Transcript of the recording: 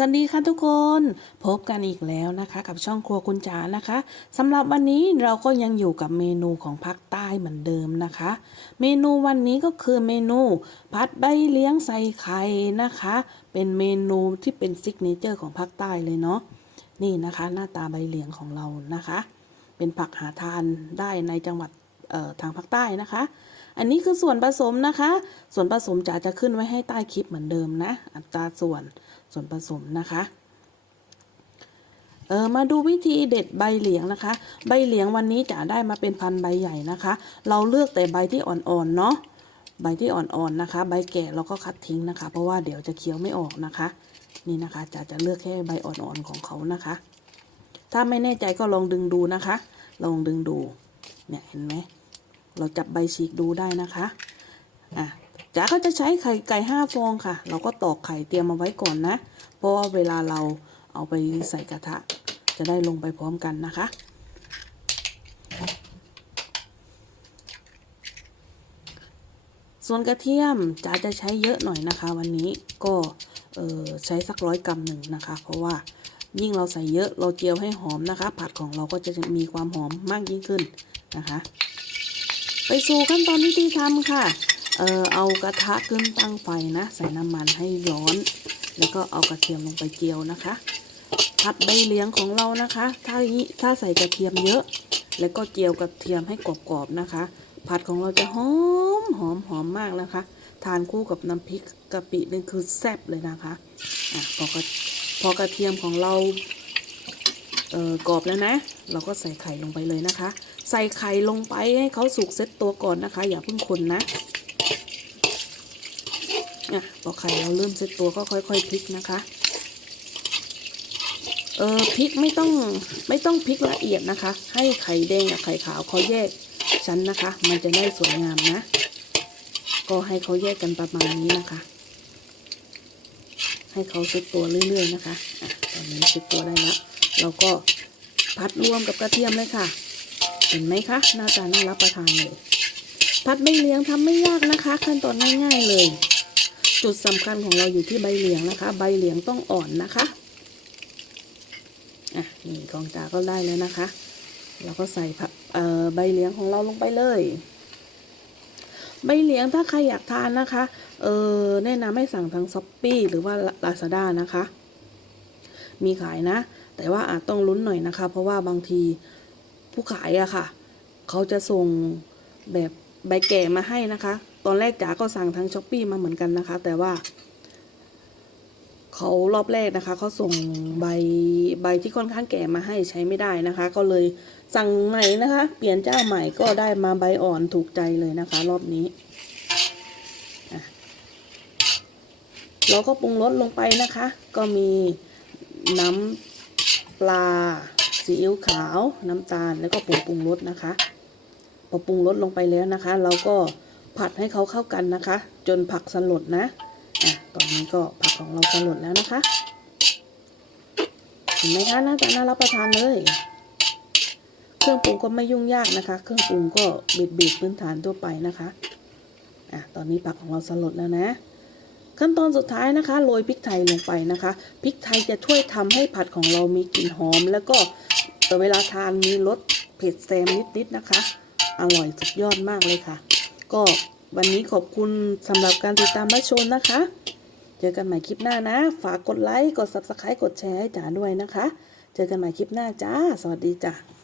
สวัสดีค่ะทุกคนพบกันอีกแล้วนะคะ กับช่องครัวคุณจ๋านะคะสำหรับวันนี้เราก็ยังอยู่กับเมนูของภาคใต้เหมือนเดิมนะคะ เมนูวันนี้ก็คือเมนูผัดใบเลี้ยงใส่ไข่นะคะ เป็นเมนูที่เป็นซิกเนเจอร์ของภาคใต้เลยเนาะนี่นะคะ หน้าตาใบเหลียงของเรานะคะ เป็นผักหาทานได้ในจังหวัด ทางภาคใต้นะคะ อันนี้คือส่วนผสมนะคะ ส่วนผสมจ๋าจะขึ้นไว้ให้ใต้คลิปเหมือนเดิมนะ อัตราส่วนส่วนผสมนะคะเออมาดูวิธีเด็ดใบเหลียงนะคะ ใบเหลียงวันนี้จะได้มาเป็นพันใบใหญ่นะคะ เราเลือกแต่ใบที่อ่อนๆเนาะใบที่อ่อนๆนะคะ ใบแก่เราก็คัดทิ้งนะคะ เพราะว่าเดี๋ยวจะเคี้ยวไม่ออกนะคะ นี่นะคะจะจะเลือกแค่ใบอ่อนๆของเขานะคะ ถ้าไม่แน่ใจก็ลองดึงดูนะคะ ลองดึงดูเนี่ยเห็นไหม เราจับใบฉีกดูได้นะคะอะจ๋าก็จะใช้ไข่ไก่ห้าฟองค่ะ เราก็ตอกไข่เตรียมมาไว้ก่อนนะ เพราะว่าเวลาเราเอาไปใส่กระทะ จะได้ลงไปพร้อมกันนะคะส่วนกระเทียมจ๋าจะใช้เยอะหน่อยนะคะ วันนี้ก็ใช้สักร้อยกรัมหนึ่งนะคะ เพราะว่ายิ่งเราใส่เยอะเราเจียวให้หอมนะคะ ผัดของเราก็จะมีความหอมมากยิ่งขึ้นนะคะ ไปสู่ขั้นตอนวิธีทำค่ะ เออเอากระทะขึ้นตั้งไฟนะ ใส่น้ำมันให้ร้อน แล้วก็เอากระเทียมลงไปเจียวนะคะผัดใบเหลียงของเรานะคะ ถ้าถ้าใส่กระเทียมเยอะ แล้วก็เจียวกระเทียมให้กรอบๆนะคะ ผัดของเราจะหอมหอมหอมมากนะคะ ทานคู่กับน้ำพริกกะปินี่คือแซ่บเลยนะคะอะพอกระพอกระเทียมของเรา กรอบแล้วนะ เราก็ใส่ไข่ลงไปเลยนะคะ ใส่ไข่ลงไปให้เขาสุกเซ็ตตัวก่อนนะคะ อย่าเพิ่งคนนะอะพอไข่เราเริ่มเซ็ตตัวก็ค่อยๆพลิกนะคะเออพริกไม่ต้องไม่ต้องพริกละเอียดนะคะ ให้ไข่แดงกับไข่ขาวเขาแยกชั้นนะคะ มันจะได้สวยงามนะ ก็ให้เขาแยกกันประมาณนี้นะคะ ให้เขาเซ็ตตัวเรื่อยๆนะคะอะตอนนี้เซ็ตตัวได้แล้ว เราก็พัดรวมกับกระเทียมเลยค่ะ เห็นไหมคะหน้าตาน่ารับประทานเลยพัดใบเหลียงทำไม่ยากนะคะ ขั้นตอนง่ายๆเลย จุดสำคัญของเราอยู่ที่ใบเหลียงนะคะ ใบเหลียงต้องอ่อนนะคะอะนี่กองจาก็ได้แล้วนะคะเราก็ใส่ผักเอ่อใบเหลียงของเราลงไปเลย ใบเหลียงถ้าใครอยากทานนะคะเออแนะนำให้สั่งทางช้อปปี้หรือว่าลาซาด้านะคะ มีขายนะ แต่ว่าอาจต้องลุ้นหน่อยนะคะ เพราะว่าบางทีผู้ขายอะค่ะ เขาจะส่งแบบใบแก่มาให้นะคะ ตอนแรกจ๋าก็สั่งทางช้อปปีมาเหมือนกันนะคะ แต่ว่าเขารอบแรกนะคะเขาส่งใบใบที่ค่อนข้างแก่มาให้ใช้ไม่ได้นะคะ ก็เลยสั่งใหม่นะคะ เปลี่ยนเจ้าใหม่ก็ได้มาใบอ่อนถูกใจเลยนะคะ รอบนี้เราก็ปรุงรสลงไปนะคะ ก็มีน้ำ ปลาซีอิ๊วขาวน้ำตาลแล้วก็ผงปรุงรสนะคะพอปรุงรสลงไปแล้วนะคะ เราก็ผัดให้เขาเข้ากันนะคะ จนผักสลดนะอะตอนนี้ก็ผักของเราสลดแล้วนะคะเห็นไหมคะน่าจะน่ารับประทานเลย เครื่องปรุงก็ไม่ยุ่งยากนะคะ เครื่องปรุงก็บีบบีบพื้นฐานทั่วไปนะคะอะตอนนี้ผักของเราสลดแล้วนะ ขั้นตอนสุดท้ายนะคะโรยพริกไทยลงไปนะคะพริกไทยจะช่วยทำให้ผัดของเรามีกลิ่นหอม แล้วก็แต่เวลาทานมีรสเผ็ดแซมนิดๆนะคะ อร่อยสุดยอดมากเลยค่ะ ก็วันนี้ขอบคุณสำหรับการติดตามรับชมนะคะ เจอกันใหม่คลิปหน้านะ ฝากกดไลค์ กด subscribe กดแชร์ให้จ๋าด้วยนะคะ เจอกันใหม่คลิปหน้าจ้า สวัสดีจ้า